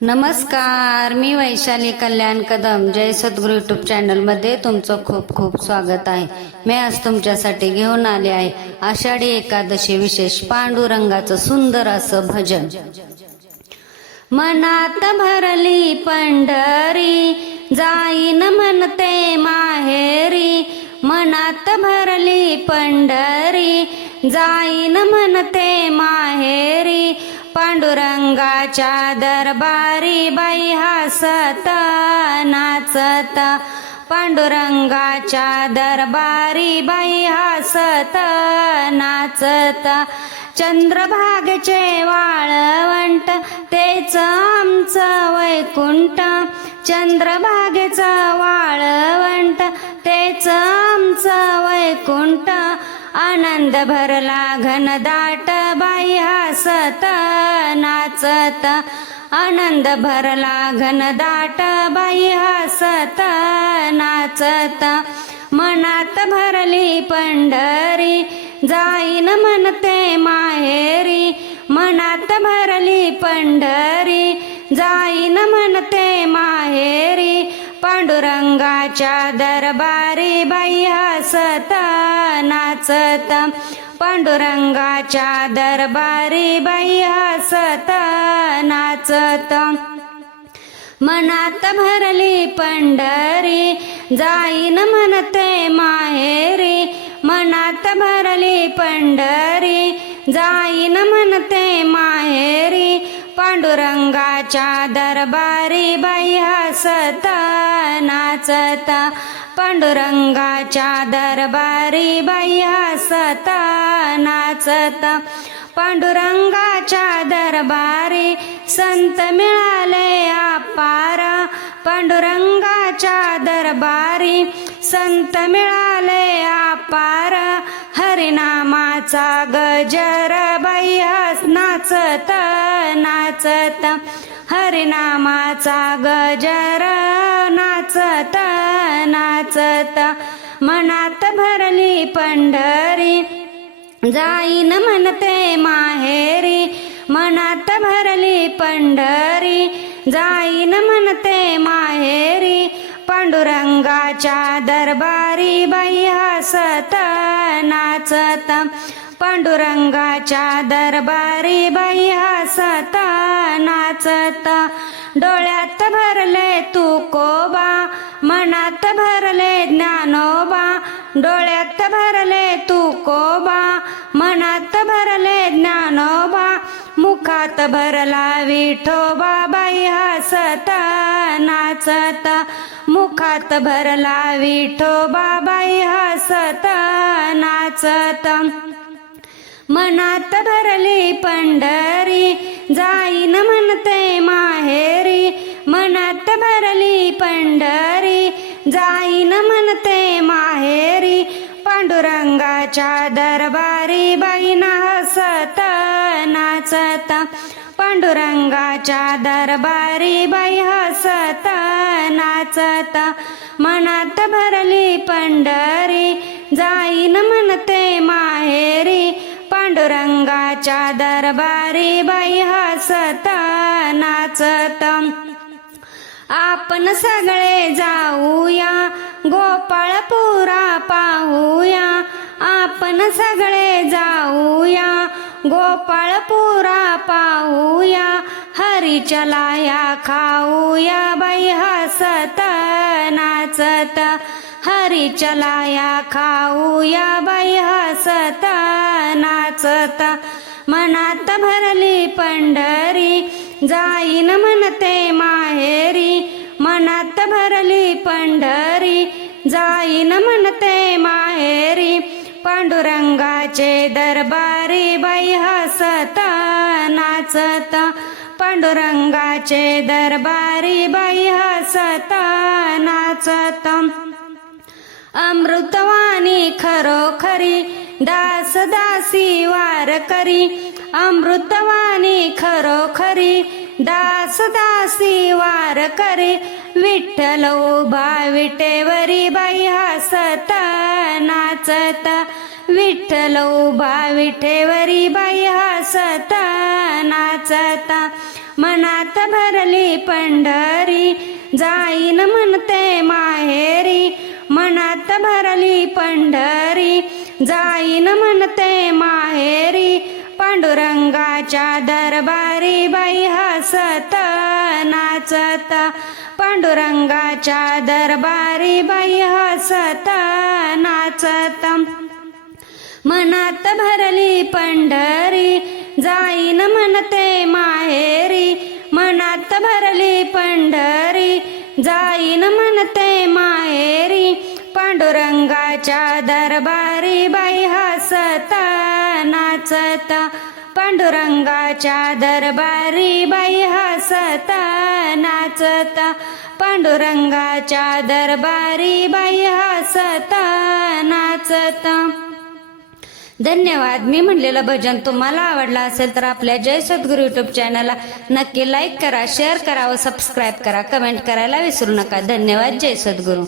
नमस्कार, मी वैशाली कल्याण कदम जय सद्गुरू YouTube channel मध्ये तुमचं खूप खूप स्वागत आहे। मी आज तुमच्यासाठी घेऊन आले आहे आषाढी एकादशी विशेष पांडुरंगाचं सुंदर असं भजन। मनात भरली पंढरी जाईन म्हणते माहेरी, मनात भरली पंढरी जाईन म्हणते माहेरी, पांडुरंगाच्या दरबारी बाई हसत नाचत, पांडुरंगाच्या दरबारी बाई हसत नाचत, चंद्रभागेचे वाळवंट तेच आमचं वैकुंठ, चंद्रभागेचं वाळवंट तेच आमचं वैकुंठ, आनंद भरला घनदाट बाई हसत नाचत, आनंद भरला घनदाट बाई हसत नाचत, मनात भरली पंढरी जाईन म्हणते माहेरी, मनात भरली पंढरी जाईन म्हणते माहेरी, पांडुरंगाच्या दरबारी बाई हसत नाचत, पांडुरंगाच्या दरबारी बाई हसत नाचत, मनात भरली पंढरी जाईन म्हणते माहेरी, मनात भरली पंढरी जाईन म्हणते माहेरी, पांडुरंगाच्या दरबारी बाई हसत नाचत, पांडुरंगाच्या दरबारी बाई हसत नाचत, पांडुरंगाच्या दरबारी संत मिळाले अपार, पांडुरंगाच्या दरबारी संत मिळाले अपार, हरिनामाचा गजर बाई नाचत नाचत, हरिनामाचा गजर नाचत नाचत, मनात भरली पंढरी जाईन म्हणते माहेरी, मनात भरली पंढरी जाईन म्हणते माहेरी, पांडुरंगाच्या दरबारी बाई हसत नाचत, पांडुरंगाच्या दरबारी बाई हसत नाचत, डोळ्यात भरले तुकोबा मनात भरले ज्ञानोबा, डोळ्यात भरले तुकोबा मनात भरले ज्ञानोबा, मुखात भरला विठोबा बाई हसत नाचत, मुखात भरला विठोबा बाई हसत नाचत, मनात भरली पंढरी जाईन म्हणते माहेरी, मनात भरली पंढरी जाईन म्हणते माहेरी, पांडुरंगाच्या दरबारी बाई हसत नाचत, पांडुरंगाच्या दरबारी बाई हसत नाचत, मनात भरली पंढरी जाईन म्हणते माहेरी, पांडुरंगाच्या दरबारी बाई हसत नाचत, आपण सगळे जाऊया गोपाळपुरा पाहूया, आपण सगळे जाऊया गोपाळपुरा पाहूया, हरीच्या लाह्या खाऊया बाई हसत नाचत, हरीच्या लाह्या खाऊया बाई हसत नाचत, मनात भरली पंढरी जाईन म्हणते माहेरी, मनात भरली पंढरी जाईन म्हणते माहेरी, पांडुरंगाचे दरबारी बाई हसत नाचत, पांडुरंगाचे दरबारी बाई हसत नाचत, अमृतवाणी खरोखरी दास दासी वार करी, अमृतवाणी खरोखरी दास दासी वार करी, विठ्ठल उभा विटेवरी बाई हसत नाचत, विठ्ठल उभा विठेवरी बाई हसत नाचत, मनात भरली पंढरी जाईन म्हणते माहेरी, मनात भरली पंढरी जाईन म्हणते माहेरी, पांडुरंगाच्या दरबारी बाई हसत नाचत, पांडुरंगाच्या दरबारी बाई हसत नाचत, मनात भरली पंढरी जाईन म्हणते माहेरी, मनात भरली पंढरी जाईन म्हणते माहेरी, पांडुरंगाच्या दरबारी बाई हसत नाचत, पांडुरंगाच्या दरबारी बाई हसत नाचत, पांडुरंगाच्या दरबारी बाई हसत नाचत. धन्यवाद. मी म्हणलेलं भजन तुम्हाला आवडलं असेल तर आपल्या जय सद्गुरू यूट्यूब चॅनलला नक्की लाईक करा, शेअर करा व सबस्क्राईब करा. कमेंट करायला विसरू नका. धन्यवाद. जय सद्गुरू.